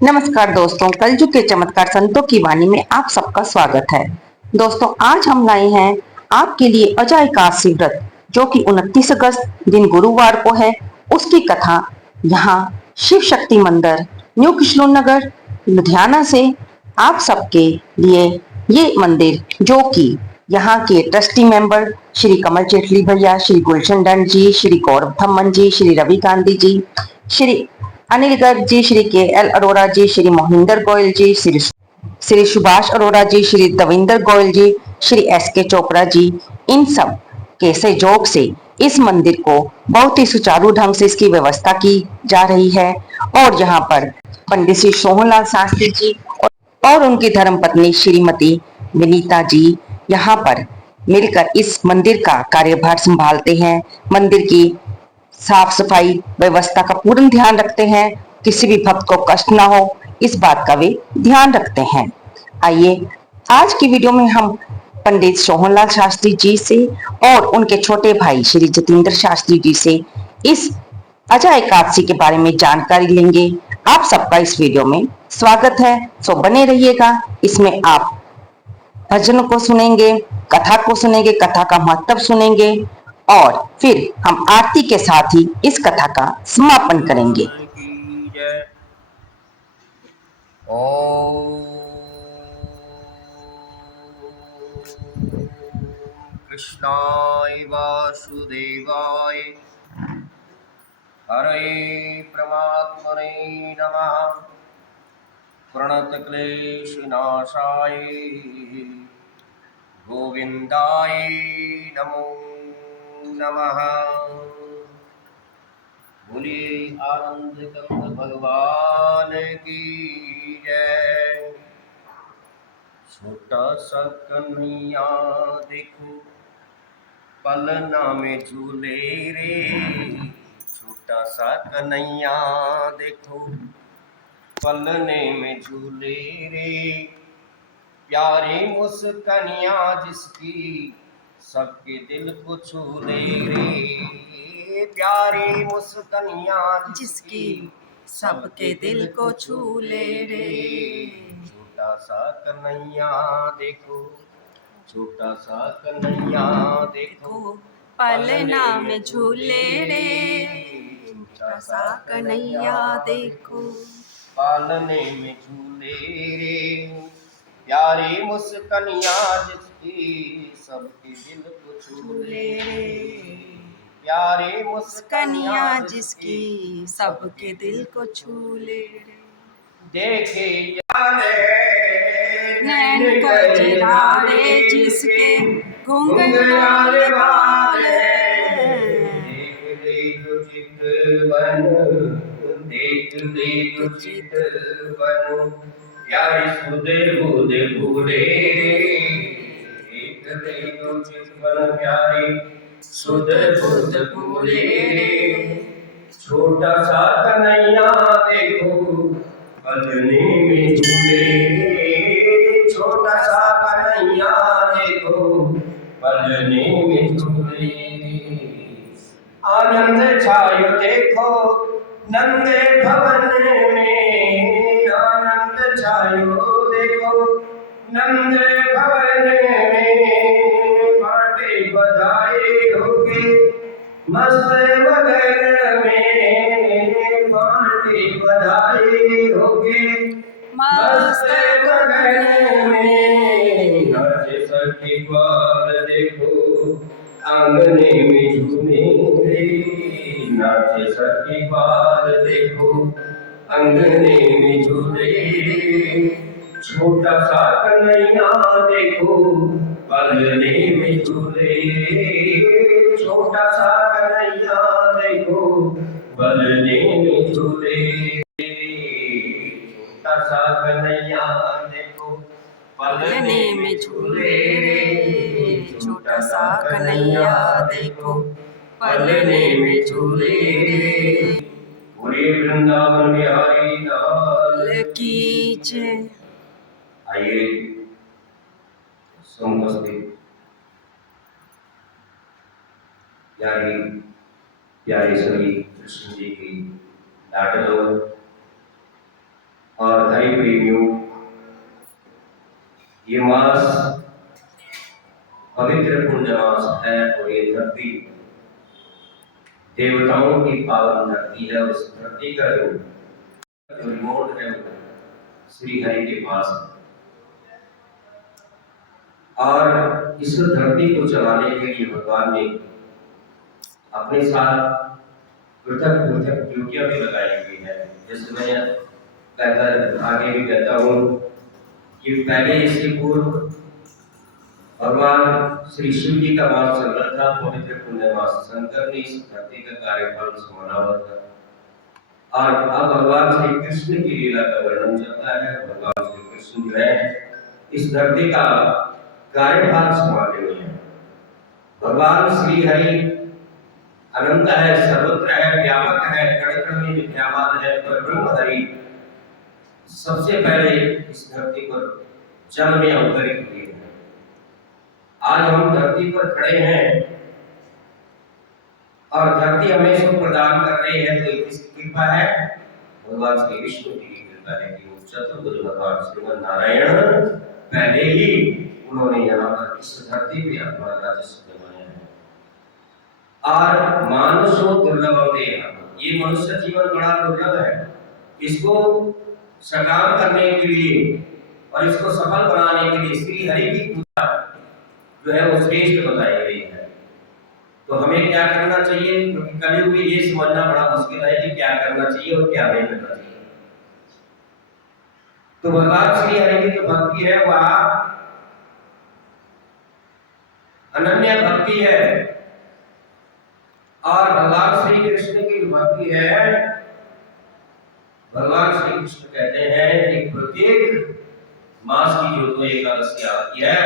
नमस्कार दोस्तों, कलयुग के चमत्कार संतों की वाणी में आप सबका स्वागत है। दोस्तों, आज हम लाए हैं आपके लिए अजय एकादशी व्रत, जो कि 29 अगस्त दिन गुरुवार को है। उसकी कथा यहाँ शिव शक्ति मंदिर, न्यू किशोर लुधियाना से आप सबके लिए ये मंदिर, जो कि यहाँ के ट्रस्टी मेंबर श्री कमल जेटली भैया, श्री गुलशन दंड जी, श्री गौरव थम्मन जी, श्री रवि गांधी जी, श्री अनिल गर्ग जी, श्री के एल अरोड़ा जी, श्री मोहिंदर गोयल जी, श्री सुभाष अरोड़ा जी, श्री दविंदर गोयल जी, श्री एस के चोपड़ा जी, इन सब के सहयोग से इस मंदिर को बहुत ही सुचारू ढंग से इसकी व्यवस्था की जा रही है। और यहाँ पर पंडित श्री सोहनलाल शास्त्री जी और उनकी धर्मपत्नी श्रीमती विनीता जी यहाँ पर मिलकर इस मंदिर का कार्यभार संभालते हैं। मंदिर की साफ सफाई व्यवस्था का पूर्ण ध्यान रखते हैं, किसी भी भक्त को कष्ट ना हो, इस बात का वे ध्यान रखते हैं। आइए आज की वीडियो में हम पंडित सोहनलाल शास्त्री जी से और उनके छोटे भाई श्री जतेंद्र शास्त्री जी से इस अजय एकादशी के बारे में जानकारी लेंगे। आप सबका इस वीडियो में स्वागत है, सो बने रहिएगा। इसमें आप भजन को सुनेंगे, कथा को सुनेंगे, कथा का महत्व सुनेंगे और फिर हम आरती के साथ ही इस कथा का समापन करेंगे। कृष्णाय वासुदेवाय हरे परमात्मने नमः। प्रणतक्लेशनाशाय गोविंदाय नमो नमः। बोलिए आनंद कंद भगवान की जय। छोटा सा कन्हैया देखो पलना में झूले रे, छोटा सा कन्हैया देखो पलने में झूले रे। प्यारी मुस्कनिया जिसकी सबके दिल को छू ले रे, प्यारी मुस्कनिया जिसकी सबके दिल को छू ले रे। छोटा सा कन्हैया देखो, छोटा सा कन्हैया देखो पलना में झूले रे, छोटा सा कन्हैया देखो पालने में झूले रे। प्यारी मुस्कनिया जिसकी सबके दिल को छू ले रे, प्यारी मुस्कनिया जिसकी सबके दिल को छू ले रे। देखे यारे नैन कजरारे जिसके घुंघराल बाल है, देख देख चितवन, देख देख चितवन प्यारी सुधे बुधे भूले रे। देख देख चितवन प्यारी सुध बुध भूले रे। छोटा सा कन्हैया देखो पलने में झूले रे, छोटा सा कन्हैया देखो पलने में झूले रे। आनंद छायो देखो नंगे भवन में, आनंद छायो देखो नंगे भवन में। बाटे बधाई होके मस्त मगन में, बाटे बधाई होके मस्त गगन में। नाचे सखी बाल देखो आंगने में झूमे रे, नाचे सखी बाल देखो अंगने में झूले रे। छोटा सा कन्हैया देखो पलने में झूले रे, छोटा सा कन्हैया देखो पलने में झूले रे। छोटा सा कन्हैया देखो पलने में झूले रे, छोटा सा कन्हैया देखो पलने में झूले रे। बोले वृंदावन बिहारी लाल की जय। आइए समुपस्थित प्यारी प्यारी सभी कृष्ण जी की लाडलो हरि प्रेमियों, ये मास पवित्र पुण्य मास है और ये धरती देवताओं की पावन धरती है। उस धरती का जो रिमोट है वो श्री हरि के पास है और इस धरती को चलाने के लिए भगवान ने अपने साथ पृथक पृथक ड्यूटियां भी लगाई हुई है। जैसे मैं कहकर आगे भी कहता हूँ कि पहले इससे पूर्व भगवान श्री शिव जी का वास चल रहा था, पवित्र पुण्य मास। शंकर ने इस धरती का कार्यफल संभाला हुआ था और अब भगवान श्री कृष्ण की लीला का वर्णन चलता है। भगवान श्री कृष्ण जो है इस धरती का कार्यभार संभालने में है। भगवान श्री हरि अनंत है, सर्वत्र है, व्यापक है, कण कण में विद्यमान है। पर ब्रह्म हरि सबसे पहले इस धरती पर जल में अवतरित हुए हैं। आज हम धरती पर खड़े हैं और धरती हमें सुख प्रदान कर रही है, तो किसकी कृपा है? भगवान श्री विष्णु की कृपा है कि वो चतुर्भुज भगवान श्रीमन नारायण पहले ही उन्होंने यहाँ पर इस धरती पे अपना राजस्व जमाया है। और मानुषो दुर्लभम देह, ये मनुष्य जीवन बड़ा दुर्लभ है। इसको सकाम करने के लिए और इसको सफल बनाने के लिए श्री हरि की पूजा जो है वो श्रेष्ठ बताई गई है। तो हमें क्या करना चाहिए? क्योंकि कलयुग में ये समझना बड़ा मुश्किल है कि क्या करना चाहिए और क्या नहीं करना चाहिए। तो भगवान श्री हरि की जो भक्ति है वह अनन्य भक्ति है और भगवान श्री कृष्ण की भक्ति है। भगवान श्री कृष्ण कहते हैं कि प्रत्येक मास की जो दो एकादशी आती है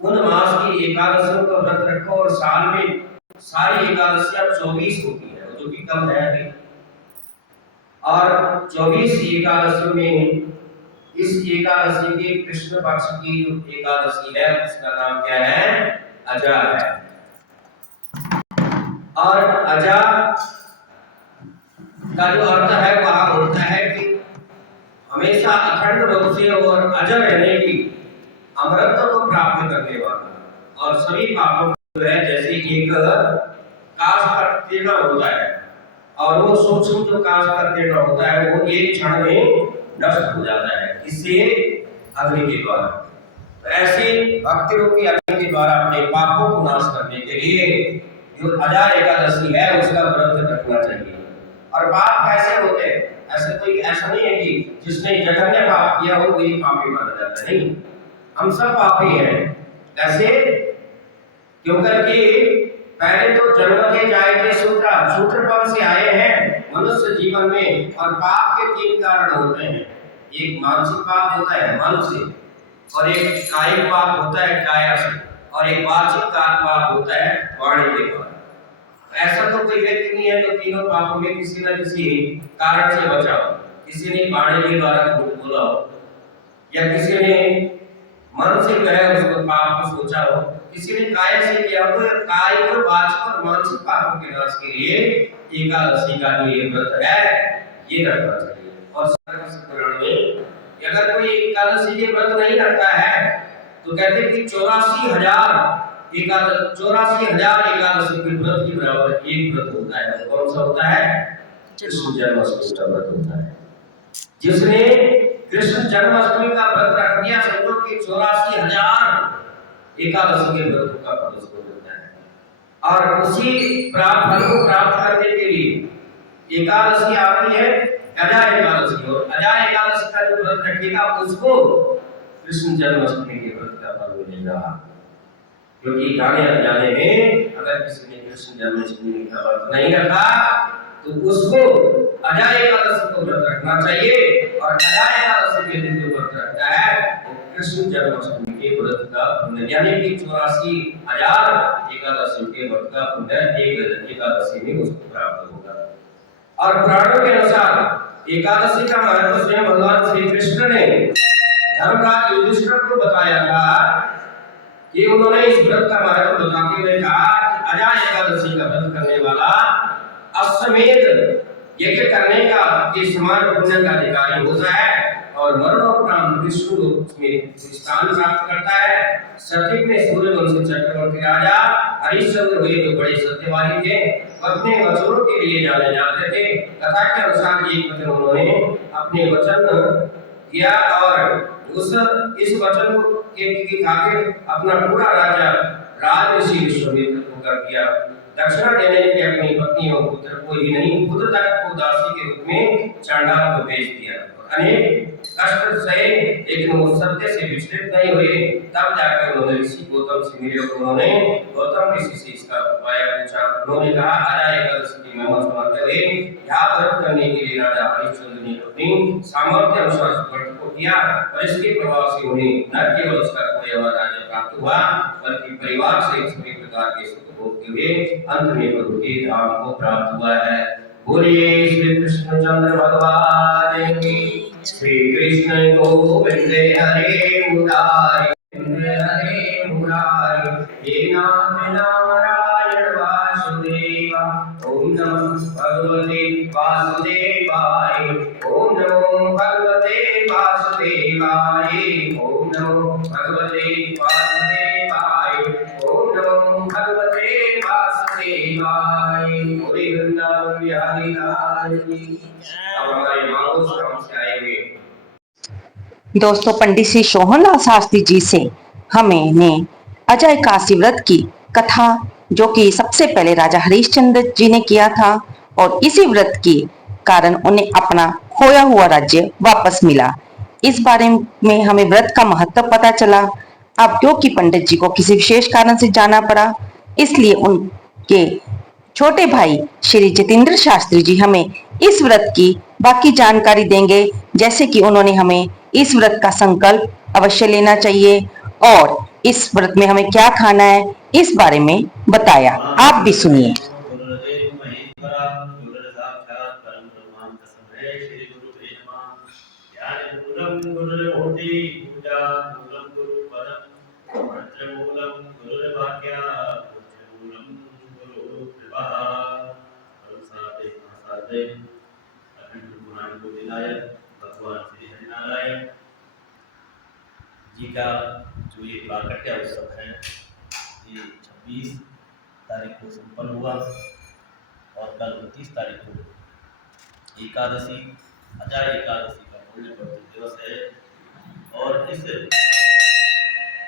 उन मास की एकादशियों का व्रत रखो और साल में सारी एकादशियां 24 होती है, जो कि कम है अभी। और 24 एकादशियों में इस एकादशी के कृष्ण पक्ष की जो एकादशी है उसका नाम क्या है? अजा है। और अजा का जो अर्थ है वह होता है कि हमेशा अखंड रूप से और अजर रहने की अमरत्व को प्राप्त करने वाला और सभी पापों को है जैसे एक काश का टेढ़ा होता है और वो सूक्ष्म जो काश का टेढ़ा होता है वो एक क्षण में नष्ट हो जाता है, इससे अग्नि के द्वारा। तो ऐसे भक्ति रूपी अग्नि के द्वारा अपने पापों को नाश करने के लिए जो अजा एकादशी है उसका व्रत रखना चाहिए। और पाप कैसे होते हैं? ऐसा नहीं है कि जिसने जघन्य पाप किया हो वही पापी माना जाता है, नहीं। हम सब पापी हैं। कैसे? क्योंकि पहले तो जन्म के जाए थे शूद्रपन से आए हैं मनुष्य जीवन में। और पाप के 3 कारण होते हैं। एक मानसिक पाप होता है मन से, और एक कायिक पाप होता है काया से, और एक वाचिक पाप होता है वाणी के द्वारा। ऐसा तो कोई व्यक्ति नहीं है जो तीनों पापों में किसी न किसी कारण से बचा हो। किसी ने वाणी के द्वारा झूठ बोला हो, या किसी ने मन से जो है उसको पाप को सोचा हो, किसी ने काया से किया हो। कायिक और वाचिक और मानसिक पापों के नाश के लिए एकादशी का जो ये व्रत है ये रखना चाहिए। और पुराण में अगर कोई एकादशी के व्रत नहीं रखता है तो कहते हैं कि 84,000 एकादशी के व्रत के बराबर एक व्रत होता है। तो कौन सा होता है? कृष्ण जन्माष्टमी का व्रत होता है। जिसने कृष्ण जन्माष्टमी का व्रत रख दिया समझो कि 84,000 एकादशी के व्रत का फल उसको मिलता है। और उसी फल को प्राप्त करने के लिए एकादशी आ रही है अजा एकादशी, और अजा एकादशी का जो व्रत रखेगा उसको कृष्ण जन्माष्टमी के व्रत का फल मिलेगा। क्योंकि जाने अनजाने में अगर किसी ने कृष्ण जन्माष्टमी का व्रत नहीं रखा तो उसको अजा एकादशी को व्रत रखना चाहिए। और अजा एकादशी के दिन जो व्रत रखता है वो कृष्ण जन्माष्टमी के व्रत का पुण्य, यानी कि 84,000 एकादशी के व्रत का पुण्य एक एकादशी में उसको प्राप्त होगा। और पुराणों के अनुसार एकादशी का महत्व स्वयं भगवान श्री कृष्ण ने धर्मराज युधिष्ठिर को बताया था कि उन्होंने इस व्रत का महत्व बताते हुए कहा कि अजा एकादशी का व्रत करने वाला अश्वमेध यज्ञ करने का के समान पुण्य का अधिकारी होता है। और मरणोपरांत विष्णु लोक में स्थान प्राप्त करता है। सतयुग में सूर्यवंशी चक्रवर्ती राजा हरिश्चंद्र हुए, जो बड़े सत्यवादी थे, अपने वचनों के लिए जाने जाते थे। कथा के अनुसार एक वचन उन्होंने अपने वचन किया और इस वचन के खातिर अपना पूरा राजा राजऋषि विश्वामित्र को कर दिया। दक्षिणा देने के लिए अपनी पत्नी और पुत्र को ही नहीं, खुद तक को दासी के रूप में चांडाल को भेज दिया। अनेक कष्ट सहे, लेकिन वो सत्य से विचलित नहीं हुए। तब जाकर उन्होंने ऋषि गौतम से मिले और उन्होंने गौतम ऋषि से इसका उपाय पूछा। उन्होंने कहा, आजा एकादशी की महिमा सुनाते हुए यहाँ व्रत करने के लिए राजा हरिश्चंद्र ने अपनी सामर्थ्य अनुसार व्रत को किया और इसके प्रभाव से उन्हें न केवल उसका कोई और राज्य प्राप्त हुआ, बल्कि परिवार से सभी प्रकार के सुख भोगते हुए अंत में प्रभु के धाम को प्राप्त हुआ है। बोलिए श्री कृष्ण चंद्र भगवान की। श्री कृष्ण गोविंद हरे मुरारी, हरे मुरारी, हे नाथ नारायण वासुदेवा। ओम नमो भगवते वासुदेवाय, ओम नमो भगवते वासुदेवाय, ओम नमो भगवते वासुदेवाय, ओम नमो भगवते वासुदेवाय। बोले वृंदावन बिहारी लाल की। अब हमारे माओ श्रम से आए हुए दोस्तों, पंडित श्री सोहनलाल शास्त्री जी से हमने अजय काशी व्रत की कथा, जो कि सबसे पहले राजा हरिश्चंद्र जी ने किया था, और इसी व्रत के कारण उन्हें अपना खोया हुआ राज्य वापस मिला, इस बारे में हमें व्रत का महत्व पता चला। अब क्योंकि पंडित जी को किसी विशेष कारण से जाना पड़ा, इसलिए उनके छोटे भाई श्री जितेंद्र शास्त्री जी हमें इस व्रत की बाकी जानकारी देंगे, जैसे कि उन्होंने हमें इस व्रत का संकल्प अवश्य लेना चाहिए और इस व्रत में हमें क्या खाना है, इस बारे में बताया। आप भी सुनिए। भगवान श्री हरिनारायण जी का जो ये प्राकट्य उत्सव है, ये 26 तारीख को संपन्न हुआ और कल 29 तारीख को एकादशी, अजय एकादशी का पुण्य पवित्र दिवस है। और इस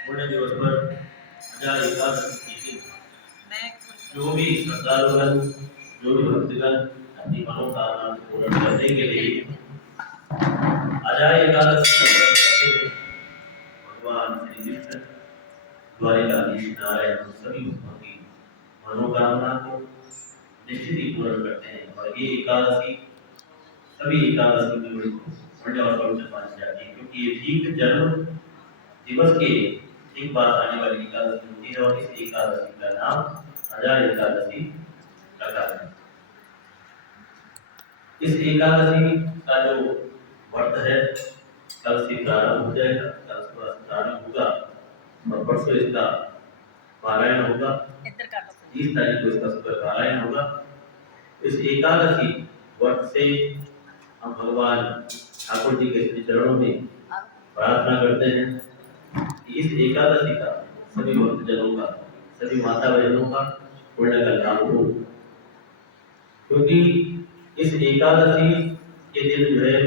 पुण्य दिवस पर अजय एकादशी के दिन जो भी श्रद्धालुगण, जो भी भक्तगण अपनी मनोकामना पूर्ण करने के लिए अजय एकादशी का व्रत करते हैं, भगवान श्री कृष्ण द्वारिकाधीश नारायण सभी भक्तों की मनोकामना को निश्चित ही पूर्ण करते हैं। और ये एकादशी सभी एकादशी में पुण्य और पवित्र मानी जाती है, क्योंकि ये ठीक जन्म दिवस के ठीक बाद आने वाली एकादशी होती है और इस एकादशी का नाम अजय एकादशी रखा है। इस एकादशी का जो व्रत है कल से प्रारंभ हो जाएगा, कल सुबह प्रारंभ होगा और परसों इसका पारायण होगा। 30 तारीख को इसका सुबह पारायण होगा। इस एकादशी व्रत से हम भगवान ठाकुर जी के श्री चरणों में प्रार्थना करते हैं कि इस एकादशी का सभी भक्तजनों का, सभी माता बहनों का पुण्य का लाभ हो, क्योंकि इस एकादशी के दिन जो है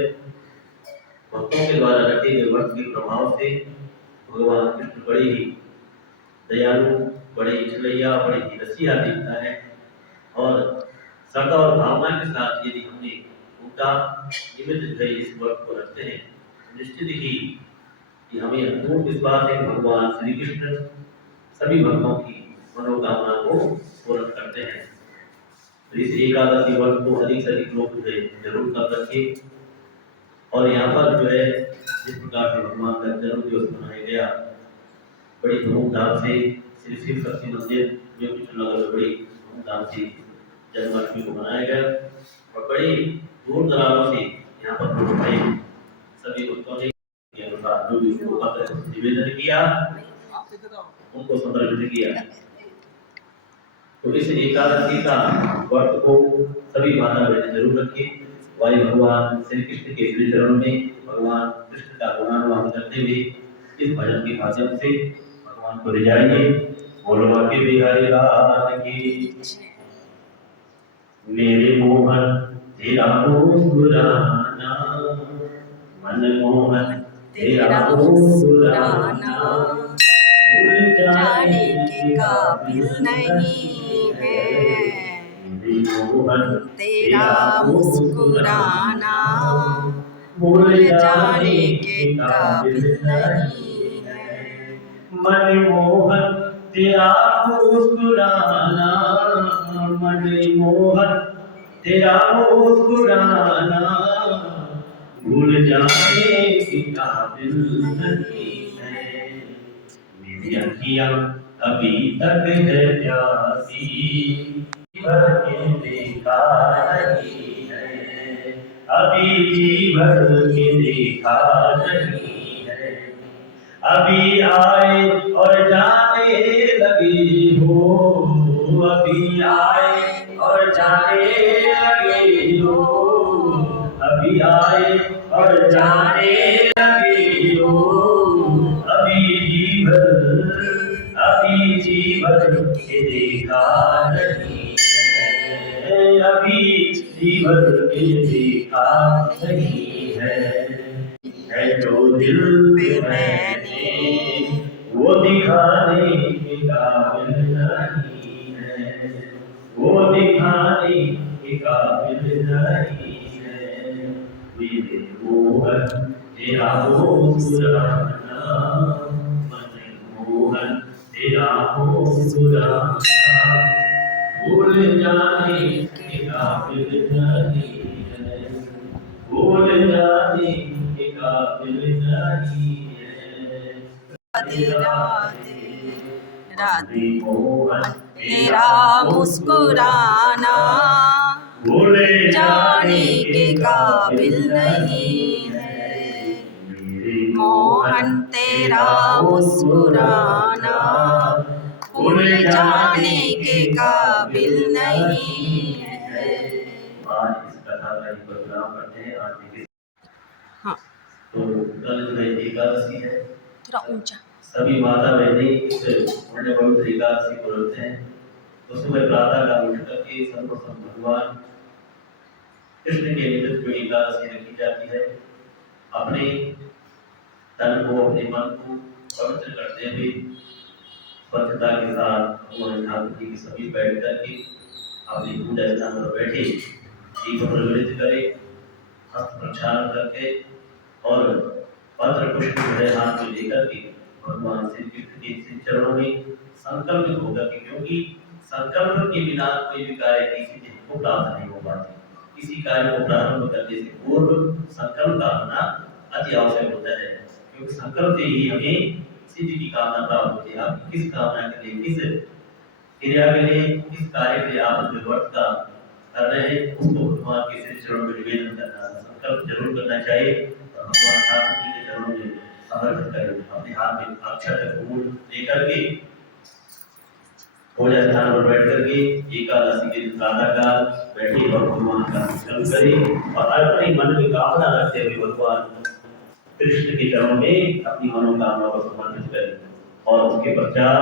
भक्तों के द्वारा रखे गए व्रत के प्रभाव से भगवान कृष्ण बड़े ही दयालु, बड़े ही छलैया, बड़े ही रसिया दिखता है। और श्रद्धा और भावना के साथ यदि हमने उनका निमित्त जो इस व्रत को रखते हैं, निश्चित ही कि हमें अटूट विश्वास है भगवान श्री कृष्ण सभी भक्तों की मनोकामना को पूर्ण करते हैं। तो इस एकादशी व्रत को अधिक से अधिक लोग जो है जरूर कर रखें। और यहाँ पर जो है जिस प्रकार से भगवान का जन्म दिवस मनाया गया, बड़ी धूमधाम से श्री शिव शक्ति मंदिर में कृष्णनगर में बड़ी धूमधाम से जन्माष्टमी को मनाया गया और बड़ी दूर दराजों से यहाँ पर लोग आए। सभी भक्तों ने अनुसार जो भी निवेदन किया उनको समर्पित किया। तो इस एकादशी का व्रत को सभी माता बहनें जरूर रखें। वही भगवान श्री कृष्ण के श्री चरणों में भगवान कृष्ण का गुणानुवाद करते हुए इस भजन के माध्यम से भगवान को रिझाइए। बोलो के बिहारी लाल की। मेरे मोहन तेरा मुस्कुराना, मनमोहन तेरा मुस्कुराना, भूल जाने के काबिल नहीं है मेरे मोहन तेरा मुस्कुराना, भूल जाने के काबिल नहीं है। मनमोहन तेरा मुस्कुराना, मनमोहन तेरा मुस्कुराना, भूल जाने के काबिल नहीं है। मेरी अखियां अभी तक है प्यासी, भर के देखा नहीं है, अभी जी भर के देखा नहीं है। अभी आए और जाने लगे हो, अभी आए और जाने लगे हो, अभी आए और जाने लगे हो, अभी जीवन के देखा नहीं है, अभी जीवन के देखा नहीं है जो दिल पे मैंने वो दिखाने के काबिल नहीं है, वो दिखाने के काबिल नहीं है। मेरे मोहन तेरा मुस्कुराना, मनमोहन तेरा मुस्कुराना, भूल जाने के काबिल नहीं है, भूल जाने के काबिल नहीं है। राधे राधे मोहन तेरा मुस्कुराना, भूल जाने के काबिल नहीं है। मोहन तेरा मुस्कुराना, भूल जाने के काबिल नहीं है। आज इस कथा का एक प्रोग्राम करते हैं। आज देखिए, हाँ तो कल जो है एकादशी है, थोड़ा ऊंचा। सभी माता बहनें इस पुण्य पवित्र एकादशी को रखते हैं। तो सुबह प्रातः काल उठ करके सर्वप्रथम भगवान कृष्ण के निमित्त जो एकादशी रखी जाती है, अपने तन को अपने मन को पवित्र करते हुए स्वच्छता के साथ भगवान ठाकुर जी के समीप बैठ करके अपनी पूजा स्थान पर बैठे दीप प्रज्वलित करे, हस्त प्रक्षालन करके और पत्र पुष्प हृदय हाथ में लेकर के भगवान श्री कृष्ण के श्री चरणों में संकल्पित होकर के, क्योंकि संकल्प के बिना कोई भी कार्य किसी चीज को प्राप्त नहीं हो पाती। किसी कार्य को प्रारंभ करने से पूर्व संकल्प का होना अति आवश्यक होता है, क्योंकि संकल्प से ही हमें सिद्धि की कामना प्राप्त होती है। आप किस कामना के लिए, किस क्रिया के लिए, किस कार्य के लिए आप जो व्रत का कर रहे हैं, उसको भगवान के श्री चरणों में निवेदन करना, संकल्प जरूर करना चाहिए। भगवान ठाकुर जी के चरणों में समर्पित करें, अपने हाथ में अक्षत फूल लेकर के पूजा स्थान पर बैठ करके एकादशी के दिन प्रातः काल बैठे और भगवान का संकल्प करें और अपने मन में कामना रखते हुए भगवान कृष्ण के चरणों में अपनी मनोकामना को समर्पित करें। और उसके पश्चात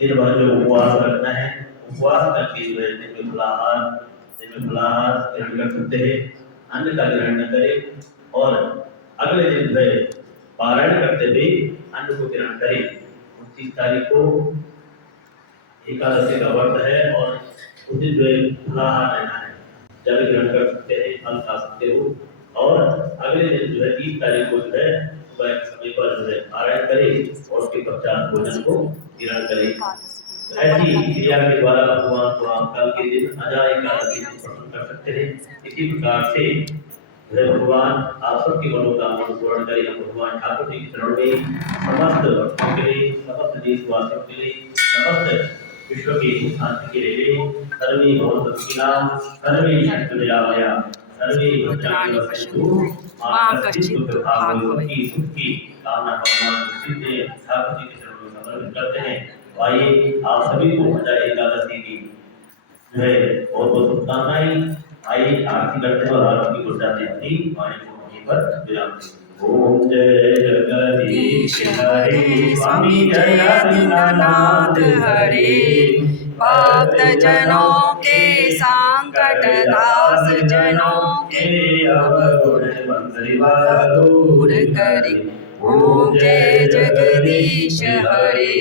दिन भर जो उपवास रखना है, उपवास करके जो है दिन में फलाहार ग्रहण कर सकते हैं, अन्न का ग्रहण न करें और अगले दिन जो है पारायण करते हुए अन्न को ग्रहण करें। 29 तारीख को एकादशी का व्रत है और उस दिन जो है फलाहार लेना है, जल ग्रहण कर सकते हैं, फल खा सकते हो और अगले दिन जो है 30 तारीख को जो है सुबह के समय पर जो है पारायण करें और उसके पश्चात भोजन को ग्रहण करें। ऐसी क्रिया के द्वारा भगवान को आप कल के दिन अजा एकादशी प्रसन्न कर सकते हैं। इसी प्रकार से भगवान आप सबकी मनोकामना पूर्ण करें। हम भगवान ठाकुर जी के चरणों में समस्त भक्तों के लिए, समस्त देशवासियों के लिए, समस्त विश्व के शांति के लिए सर्वे भवन्तु सुखिनः, सर्वे सन्तु निरामयाः, सर्वे भद्राणि पश्यन्तु मा कश्चित् दुःखभाग् भवेत् की सुख की कामना भगवान श्री ठाकुर जी के चरणों में समर्पित करते हैं। आइए आप सभी को अजा एकादशी की जो है बहुत बहुत शुभकामनाएं। आइए आरती करते हैं और आरती को जाते अपनी वाणी को वहीं पर विराम देते हैं। ओम जय जगदीश हरे स्वामी जय दीनानाथ हरे भक्त जनों के संकट दास जनों के अवगुण मंत्रिवाला दूर करे। ओम जय जगदीश हरे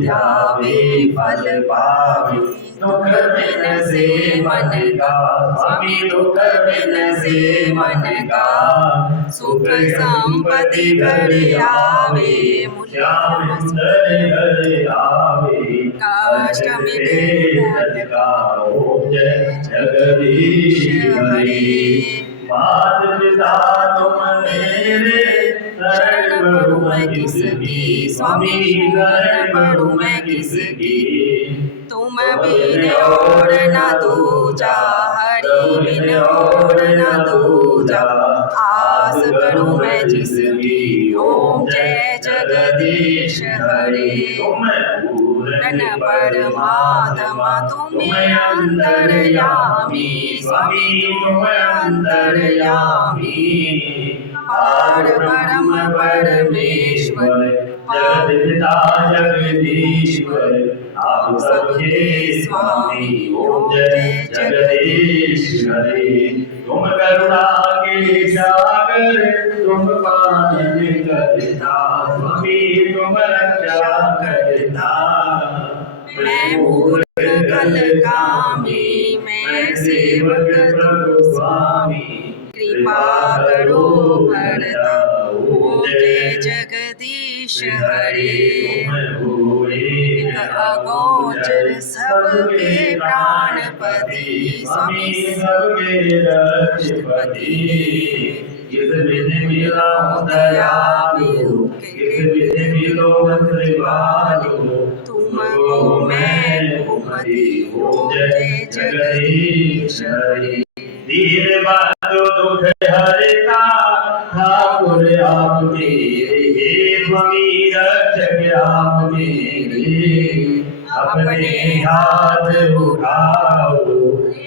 ध्यावे फल पावे दुख बिन से मन का स्वामी दुख बिन से मन का सुख संपत्ति कर आवे श्याम सुंदर घर आवे कष्ट मिटे का। ओम जय जगदीश हरे मात पिता तुम मेरे शरण पढ़ूं मैं किसकी स्वामी शरण पढ़ूं मैं किसकी। तुम बिन और न दूजा हरि बिन और न दूजा आस करूं मैं जिसकी। ओम जय जगदीश हरे पूर्ण परमात्मा तुम अंतर्यामी स्वामी तुम अंतर्यामी पार ब्रह्म परमेश्वर जगदपिता जगदीश्वर आप सबके स्वामी। ओम जय जगदीश हरे तुम करुणा के सागर तुम पालन करता स्वामी तुम रक्षा करता। मैं मूर्ख कल कामी मैं सेवक तुम स्वामी कृपा करो भरता। ओम जय जगदीश हरे अगोचर सबके प्राणपति स्वामी सबके रक्षपति। किस विधि मिला दयालु किस विधि मिलो मंत्रिवालु तुमको मैं घुमती। ओम जय जगदीश हरे दीन बंधु दुख हरता ठाकुर आप मेरे हे स्वामी रक्षक आप मेरे। अपने हाथ उठाओ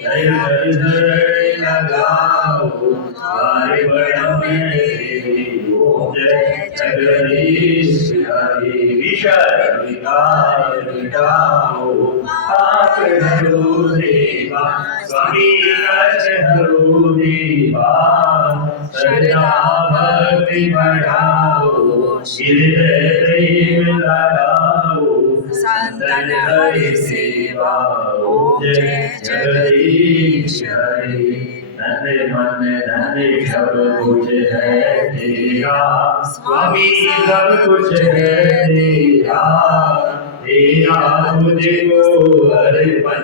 शरण लगाओ द्वार बड़ मेरे। ओम जय जगदीश हरे विषय विकार मिटाओ पाप हरो देवा स्वामी रक्ष हरो देवा। श्रद्धा भक्ति बढ़ाओ हृदय प्रेम लगाओ संतन हरि सेवा। ओम जय जगदीश हरे धन मन धन सब कुछ है तेरा स्वामी सब कुछ है तेरा। तेरा मुझको अर्पण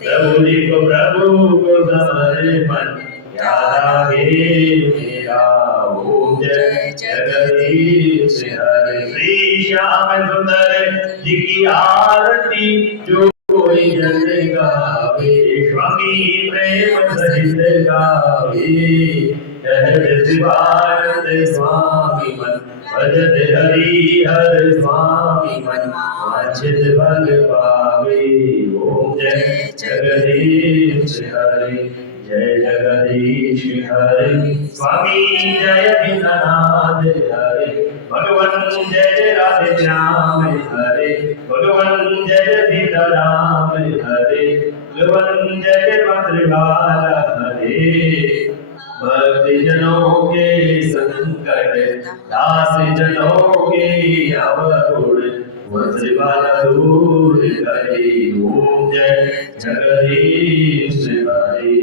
प्रभु जी को प्रभु को समर्पण प्यारा हे मेरा। ओम जय जगदीश हरे श्री श्याम सुंदर जी की आरती जो कोई जन गावे स्वामी प्रेम सहित गावे। कहत शिवानंद स्वामी मन भजत हरि हर स्वामी मन वांछित फल पावे। ओम जय जगदीश हरे जय जगदीश हरे स्वामी जय दीनानाथ हरे भगवन जय राधे श्याम हरे भगवन जय सीताराम हरे भगवन जय मंत्रिवाला हरे। भक्त जनों के संकट दास जनों के अवगुण मंत्रिवाला दूर करे। ओम जय जगदीश हरे।